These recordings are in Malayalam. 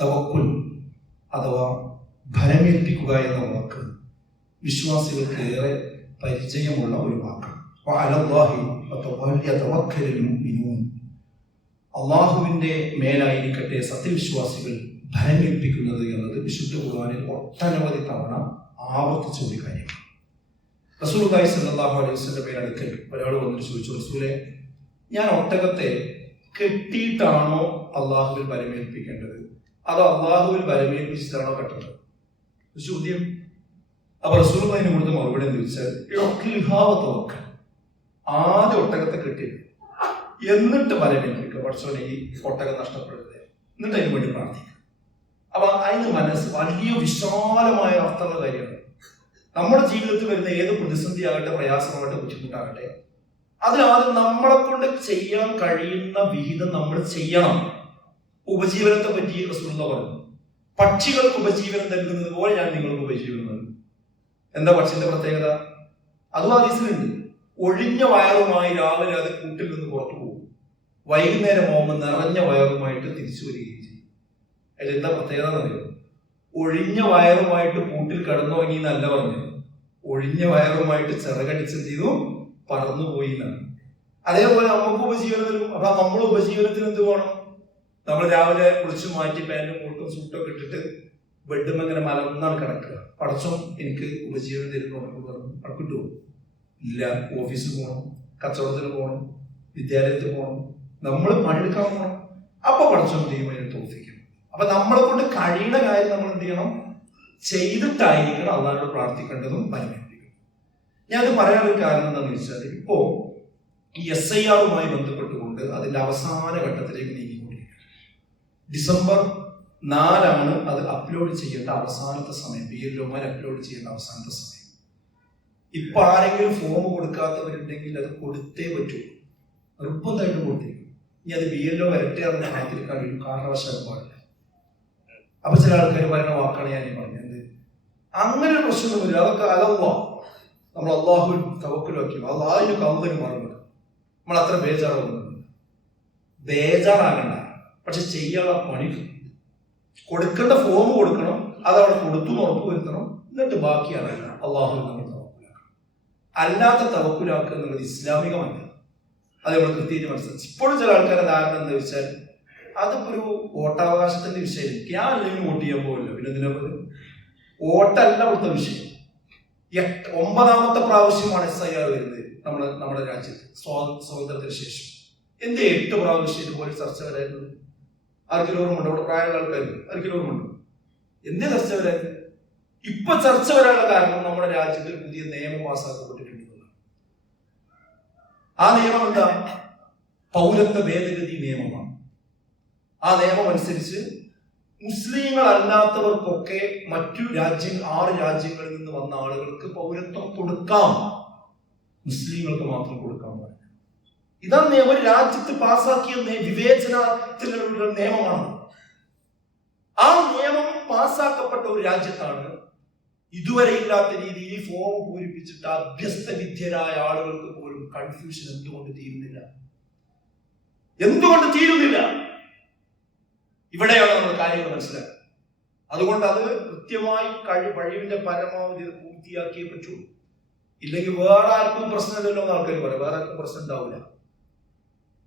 തവക്കുൽ അഥവാ ഭരമേൽപ്പിക്കുക എന്ന വാക്ക് വിശ്വാസികൾക്ക് ഏറെ പരിചയമുള്ള ഒരു വാക്കാണ്. അള്ളാഹുവിന്റെ മേലായിരിക്കട്ടെ സത്യവിശ്വാസികൾ ഭരമേൽപ്പിക്കുന്നത് എന്നത് വിശുദ്ധ കുർബാനിൽ ഒട്ടനവധി തവണ ആവർത്തിച്ച ഒരു കാര്യമാണ്. റസൂൽഖായി സല്ലാഹു അലൈഹി അടുക്കൽ ഒരാൾ വന്നിട്ട് ചോദിച്ചു റസൂലെ ഞാൻ ഒട്ടകത്തെ കെട്ടിയിട്ടാണോ അള്ളാഹുവിൽ ബലമേൽപ്പിക്കേണ്ടത് അതോ അള്ളാഹുവിൽ ബലമേൽപ്പിച്ചിട്ടാണോ കെട്ടേണ്ടത് ഒരു ചോദ്യം. അപ്പൊ റസൂൽ അതിന് കൊടുത്ത മറുപടി എന്ന് ചോദിച്ചാൽ ആദ്യ ഒട്ടകത്തെ കെട്ടി എന്നിട്ട് ബലമേൽപ്പിക്കുക പഠിച്ചോനെ ഈ ഒട്ടകം നഷ്ടപ്പെടരുത്. എന്നിട്ട് അതിന് വേണ്ടി പ്രാർത്ഥിക്കുക. അപ്പൊ അതിന് മനസ്സ് വലിയ വിശാലമായ അർത്ഥമുള്ള കാര്യമാണ്. നമ്മുടെ ജീവിതത്തിൽ വരുന്ന ഏത് പ്രതിസന്ധി ആകട്ടെ പ്രയാസമാകട്ടെ ബുദ്ധിമുട്ടാകട്ടെ അതിലാദ്യം നമ്മളെ കൊണ്ട് ചെയ്യാൻ കഴിയുന്ന വിഹിതം നമ്മൾ ചെയ്യണം. ഉപജീവനത്തെ പറ്റി റസൂലുള്ള പറഞ്ഞു. പക്ഷികൾക്ക് ഉപജീവനം നൽകുന്നത് പോലെ ഞാൻ നിങ്ങൾക്ക് ഉപജീവനം നൽകും എന്താ പക്ഷിന്റെ പ്രത്യേകത? അതും ആദീസിലുണ്ട്. ഒഴിഞ്ഞ വയറുമായി രാവിലെ അത് കൂട്ടിൽ നിന്ന് പുറത്തു പോകും. വൈകുന്നേരം ആവുമ്പോൾ നിറഞ്ഞ വയറുമായിട്ട് തിരിച്ചു വരികയും ചെയ്യും. അതിൽ എന്താ പ്രത്യേകത എന്നറിയോ? ഒഴിഞ്ഞ വയറുമായിട്ട് കൂട്ടിൽ കടന്നുറങ്ങി എന്നല്ല പറഞ്ഞു ഒഴിഞ്ഞ വയറുമായിട്ട് ചിറകടിച്ച് എന്ത് ചെയ്തു പറന്നുപോയി എന്നാണ്. അതേപോലെ നമുക്ക് ഉപജീവനം നൽകും. അപ്പൊ നമ്മൾ ഉപജീവനത്തിന് എന്ത് വേണം? നമ്മൾ രാവിലെ കുളിച്ച് മാറ്റി പാന്റും കൂട്ടും സൂട്ടും ഒക്കെ ഇട്ടിട്ട് ബെഡും അങ്ങനെ മലർന്നാണ് കിടക്കുക. പടച്ചും എനിക്ക് ഉപജീവനം തരുന്നു ഉറപ്പ് പറഞ്ഞു. അവിടെ കിട്ടുമോ ഇല്ല. ഓഫീസിൽ പോകണം കച്ചവടത്തിന് പോകണം വിദ്യാലയത്തിൽ പോകണം നമ്മൾ പണിയെടുക്കാൻ പോകണം അപ്പൊ പടച്ചോം ദൈവം അതിനെ തോൽപ്പിക്കും. അപ്പൊ നമ്മളെ കൊണ്ട് കഴിയുന്ന കാര്യം നമ്മൾ എന്ത് ചെയ്യണം? ചെയ്തിട്ടായിരിക്കണം അള്ളാഹിനോട് പ്രാർത്ഥിക്കേണ്ടതും പരിഗണിക്കണം ഞാൻ അത് പറയാനൊരു കാരണം എന്താണെന്ന് വെച്ചാൽ ഇപ്പോ എസ് ഐ ആറുമായി ബന്ധപ്പെട്ടുകൊണ്ട് അതിന്റെ അവസാന ഘട്ടത്തിലേക്ക് നീങ്ങിക്കൊണ്ടിരിക്കുകയാണ് ഡിസംബർ നാലാണ് അത് അപ്ലോഡ് ചെയ്യേണ്ട അവസാനത്തെ സമയം. ബി എൽ ഒമാർ അപ്ലോഡ് ചെയ്യേണ്ട അവസാനത്തെ സമയം. ഇപ്പൊ ആരെങ്കിലും ഫോം കൊടുക്കാത്തവരുണ്ടെങ്കിൽ അത് കൊടുത്തേ പറ്റൂ. നിർബന്ധമായിട്ട് കൊടുത്തിരിക്കും. ഇനി അത് ബി എൽ ഒ വരട്ടെ എന്ന് കാത്തിരിക്കാൻ ഒരു കാരണവശാലും പാടില്ല. അപ്പൊ ചില ആൾക്കാർ പറയുന്ന വാക്കാണ് ഞാൻ പറഞ്ഞത്. അങ്ങനെ ഒരു പ്രശ്നമൊന്നുമില്ല അതൊക്കെ അലവ നമ്മൾ അള്ളാഹു തവക്കലാക്കി. അള്ളാഹിന് കൗതന് മാറുന്നത് നമ്മൾ അത്ര ബേജാറാവുന്നത് ബേജാറാകണ്ട. പക്ഷെ ചെയ്യാനുള്ള പണി കൊടുക്കേണ്ട ഫോം കൊടുക്കണം അത് അവിടെ കൊടുത്തു എന്ന് ഉറപ്പ് വരുത്തണം. എന്നിട്ട് ബാക്കി അറിയണം അള്ളാഹു നമ്മൾ തവക്കുലാക്കണം. അല്ലാത്ത തവക്കുലാക്കുക എന്നുള്ളത് ഇസ്ലാമികമല്ല. അത് നമ്മൾ കൃത്യമായിട്ട് മനസ്സിലാക്കി ഇപ്പോഴും ചില ആൾക്കാരെ ധാരണ എന്താ വെച്ചാൽ അതിപ്പോ ഒരു വോട്ടവകാശത്തിന്റെ വിഷയം ഞാൻ അല്ലെങ്കിൽ വോട്ട് ചെയ്യാൻ പോകില്ല പിന്നെ ഇതിനെ വോട്ടല്ല അവിടുത്തെ വിഷയം. ഒമ്പതാമത്തെ പ്രാവശ്യമാണ് എസ് ഐ ആർ വരുന്നത് നമ്മുടെ നമ്മുടെ രാജ്യത്ത്. സ്വാതന്ത്ര്യത്തിന് ശേഷം. എന്ത് എട്ട് പ്രാവശ്യം ഇതുപോലെ ചർച്ച വരായിരുന്നത് ആർക്കെങ്കിലും അവിടെ പ്രായമുള്ള ആൾക്കാർ ആർക്കിലോറുമുണ്ട് എന്ത് ചർച്ച വരെ? ഇപ്പൊ ചർച്ച വരാനുള്ള കാരണം നമ്മുടെ രാജ്യത്തിൽ പുതിയ നിയമം പാസ്സാക്കപ്പെട്ടിട്ടുണ്ട് ആ നിയമം എന്താ? പൗരത്വ ഭേദഗതി നിയമമാണ്. ആ നിയമം അനുസരിച്ച് മുസ്ലിങ്ങൾ അല്ലാത്തവർക്കൊക്കെ മറ്റു രാജ്യങ്ങൾ ആറ് രാജ്യങ്ങളിൽ നിന്ന് വന്ന ആളുകൾക്ക് പൗരത്വം കൊടുക്കാം. മുസ്ലിങ്ങൾക്ക് മാത്രം കൊടുക്കാൻ പാടില്ല. ഇതാ ഒരു രാജ്യത്ത് പാസാക്കിയ വിവേചനത്തിലുള്ള നിയമമാണ്. ആ നിയമം പാസാക്കപ്പെട്ട ഒരു രാജ്യത്താണ് ഇതുവരെ ഇല്ലാത്ത രീതിയിൽ ഫോം പൂരിപ്പിച്ചിട്ട് അഭ്യസ്ത വിദ്യരായ ആളുകൾക്ക് പോലും കൺഫ്യൂഷൻ എന്തുകൊണ്ട് തീരുന്നില്ല? എന്തുകൊണ്ട് തീരുന്നില്ല? ഇവിടെയാണ് നമ്മൾ കാര്യങ്ങൾ മനസ്സിലാക്കുക. അതുകൊണ്ട് അത് കൃത്യമായി കഴി കഴിവിന്റെ പരമാവധി പൂർത്തിയാക്കിയേ പറ്റൂ. ഇല്ലെങ്കിൽ വേറെ ആർക്കും പ്രശ്നമില്ലല്ലോ എന്ന് ആൾക്കാർ പറയാം. വേറെ ആർക്കും പ്രശ്നം ഉണ്ടാവില്ല.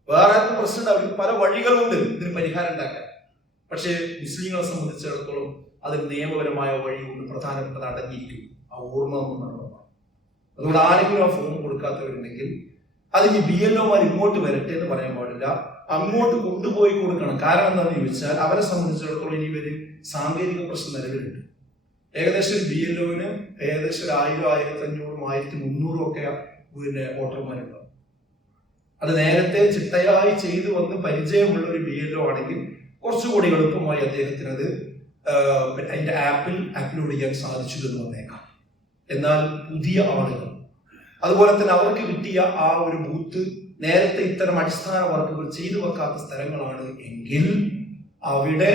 വേറെ പ്രശ്നം ഉണ്ടാവില്ല. പല വഴികളുണ്ട് ഇതിന് പരിഹാരം ഉണ്ടാക്കാൻ. പക്ഷേ മുസ്ലിങ്ങളെ സംബന്ധിച്ചിടത്തോളം അത് നിയമപരമായ വഴി കൊണ്ട് പ്രധാനപ്പെട്ടത് അടങ്ങിയിരിക്കും ആ ഓർമ്മ നമ്മൾ നടന്നതാണ് അതുകൊണ്ട് ആരെങ്കിലും ആ ഫോം കൊടുക്കാത്തവരുണ്ടെങ്കിൽ അത് ഈ ബി എൽ ഒമാർ ഇങ്ങോട്ട് വരട്ടെ എന്ന് പറയാൻ പാടില്ല. അങ്ങോട്ട് കൊണ്ടുപോയി കൊടുക്കണം. കാരണം എന്താണെന്ന് ചോദിച്ചാൽ അവരെ സംബന്ധിച്ചിടത്തോളം ഇനി ഇവർ സാങ്കേതിക പ്രശ്നം നിലവിലുണ്ട്. ഏകദേശം ഒരു ബി എൽ ഒന് ഏകദേശം ഒരു ആയിരം ആയിരത്തി അഞ്ഞൂറും ആയിരത്തി മുന്നൂറും ഒക്കെ പിന്നെ വോട്ടർമാരുണ്ടാവും. അത് നേരത്തെ ചിട്ടയായി ചെയ്തു വന്ന് പരിചയമുള്ള ഒരു ബി എൽ ആണെങ്കിൽ കുറച്ചുകൂടി എളുപ്പമായി അദ്ദേഹത്തിന് അത് ആഹ്, പിന്നെ അതിന്റെ ആപ്പിൽ അപ്ലോഡ് ചെയ്യാൻ സാധിച്ചു എന്ന് വന്നേക്കാം. എന്നാൽ പുതിയ ആളുകൾ. അതുപോലെ തന്നെ അവർക്ക് കിട്ടിയ ആ ഒരു ബൂത്ത് നേരത്തെ ഇത്തരം അടിസ്ഥാന വർക്കുകൾ ചെയ്തു വെക്കാത്ത സ്ഥലങ്ങളാണ് എങ്കിൽ അവിടെ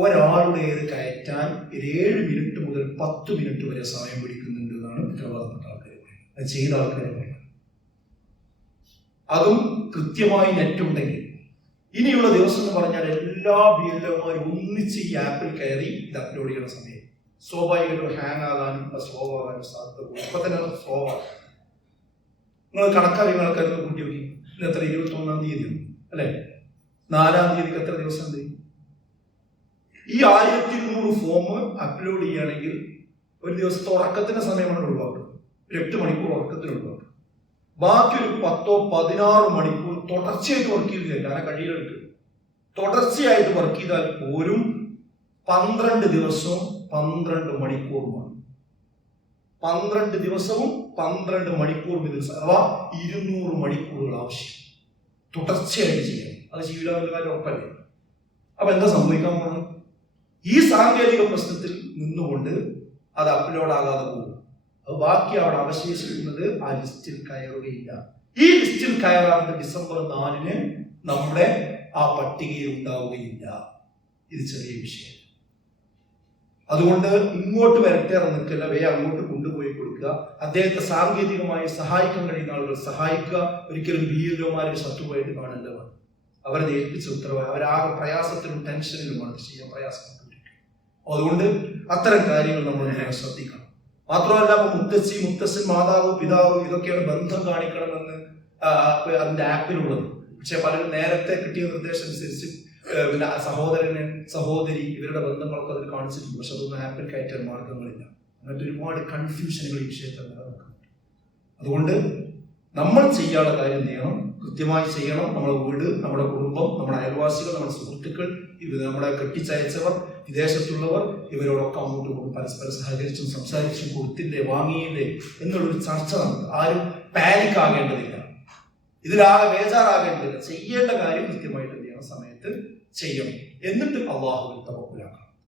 ഒരാളുടേത് കയറ്റാൻ ഒരു ഏഴ് മിനിറ്റ് മുതൽ പത്ത് മിനിറ്റ് വരെ സമയം പിടിക്കുന്നുണ്ട് എന്നാണ് ഉത്തരവാദപ്പെട്ട ആൾക്കാർ അത് ചെയ്ത ആൾക്കാർ അതും കൃത്യമായി നെറ്റ് ഉണ്ടെങ്കിൽ. ഇനിയുള്ള ദിവസം എന്ന് പറഞ്ഞാൽ എല്ലാ ബി എൽ എമാരും ഒന്നിച്ച് ഈ ആപ്പിൽ കയറി ഇത് അപ്ലോഡ് ചെയ്യുന്ന സമയം. സ്വാഭാവികമായിട്ടും ഹാങ് ആകാനും സ്ലോ ആകാനും സാധ്യത ഇപ്പൊ തന്നെ സ്ലോ ആകും നിങ്ങൾ കണക്കറിയുന്ന ആൾക്കാർക്ക് കൂട്ടി നോക്കി. ഇന്ന് എത്ര? ഇരുപത്തി ഒന്നാം തീയതി അല്ലെ? നാലാം തീയതിക്ക് എത്ര ദിവസം ഉണ്ട് ഈ ആയിരത്തി ഇരുന്നൂറ് ഫോം അപ്ലോഡ് ചെയ്യുകയാണെങ്കിൽ ഒരു ദിവസത്തെ ഉറക്കത്തിന്റെ സമയമാണ് ഒഴിവാക്കുന്നത്. ഒരു എട്ട് മണിക്കൂർ ഉറക്കത്തിന് ഒഴിവാക്കുക ബാക്കി ഒരു പത്തോ പതിനാറ് മണിക്കൂർ തുടർച്ചയായിട്ട് വർക്ക് ചെയ്തില്ല എല്ലാവരും കഴിയുകൾക്ക് തുടർച്ചയായിട്ട് വർക്ക് ചെയ്താൽ പോലും പന്ത്രണ്ട് ദിവസവും പന്ത്രണ്ട് മണിക്കൂറുമാണ്. പന്ത്രണ്ട് ദിവസവും പന്ത്രണ്ട് മണിക്കൂർ ദിവസം അഥവാ ഇരുന്നൂറ് മണിക്കൂറുകൾ ആവശ്യം. തുടർച്ചയായിട്ട് ചെയ്യണം അത് ജീവിതാവിന്റെ കാര്യം ഉറപ്പല്ലേ? അപ്പൊ എന്താ സംഭവിക്കാൻ പോകുന്നത് ഈ സാങ്കേതിക പ്രശ്നത്തിൽ നിന്നുകൊണ്ട് അത് അപ്ലോഡ് ആകാതെ പോകും. അത് ബാക്കി അവിടെ അവശേഷിക്കുന്നത് ആ ലിസ്റ്റിൽ കയറുകയില്ല. ഈ ലിസ്റ്റിൽ കയറാവുന്ന ഡിസംബർ നാലിന് നമ്മുടെ ആ പട്ടികയിൽ ഉണ്ടാവുകയില്ല. ഇത് ചെറിയ വിഷയം. അതുകൊണ്ട് ഇങ്ങോട്ട് വരട്ടെ നിൽക്കല്ല വേ അങ്ങോട്ട് കൊണ്ടുപോയി കൊടുക്കുക. അദ്ദേഹത്തെ സാങ്കേതികമായി സഹായിക്കാൻ കഴിയുന്ന ആളുകൾ സഹായിക്കുക. ഒരിക്കലും ബി എൽ ഒമാരെ ശത്രുവായിട്ട് കാണല്ല. അവരെ ഏൽപ്പിച്ച ഉത്തരവാദി അവരാകെ പ്രയാസത്തിലും ടെൻഷനിലുമാണ് ചെയ്യാൻ പ്രയാസം അതുകൊണ്ട് അത്തരം കാര്യങ്ങൾ നമ്മൾ ശ്രദ്ധിക്കണം. മാത്രമല്ല മുത്തശ്ശി മുത്തശ്ശൻ മാതാവ് പിതാവ് ഇതൊക്കെയാണ് ബന്ധം കാണിക്കണമെന്ന് അതിന്റെ ആപ്പിലുള്ളത്. പക്ഷെ പലരും നേരത്തെ കിട്ടിയ നിർദ്ദേശം അനുസരിച്ച് പിന്നെ ആ സഹോദരന് സഹോദരി ഇവരുടെ ബന്ധങ്ങളൊക്കെ അതിൽ കാണിച്ചിട്ടുണ്ട്. പക്ഷെ അതൊന്നും ആപ്പിൽ കയറ്റാൻ മാർഗങ്ങളില്ല. അങ്ങനത്തെ ഒരുപാട് കൺഫ്യൂഷനുകൾ ഈ വിഷയത്തിൽ അതുകൊണ്ട് നമ്മൾ ചെയ്യാനുള്ള കാര്യം ചെയ്യണം? കൃത്യമായി ചെയ്യണം. നമ്മുടെ വീട് നമ്മുടെ കുടുംബം നമ്മുടെ അയൽവാസികൾ നമ്മുടെ സുഹൃത്തുക്കൾ ഇത് നമ്മുടെ കെട്ടിച്ചയച്ചവർ വിദേശത്തുള്ളവർ ഇവരോടൊക്കെ അങ്ങോട്ടും ഇങ്ങോട്ടും പരസ്പരം സഹകരിച്ചും സംസാരിച്ചും കൊടുത്തില്ലേ വാങ്ങിയില്ലേ എന്നുള്ളൊരു ചർച്ച നമുക്ക് ആരും പാനിക് ആകേണ്ടതില്ല. ഇതിലാകെ ബേജാറാകേണ്ടതില്ല. ചെയ്യേണ്ട കാര്യം കൃത്യമായിട്ട് എന്ത് ചെയ്യണം? സമയത്ത് ചെയ്യണം. എന്നിട്ട് അള്ളാഹുവിൽ തവക്കുലാക്കണം.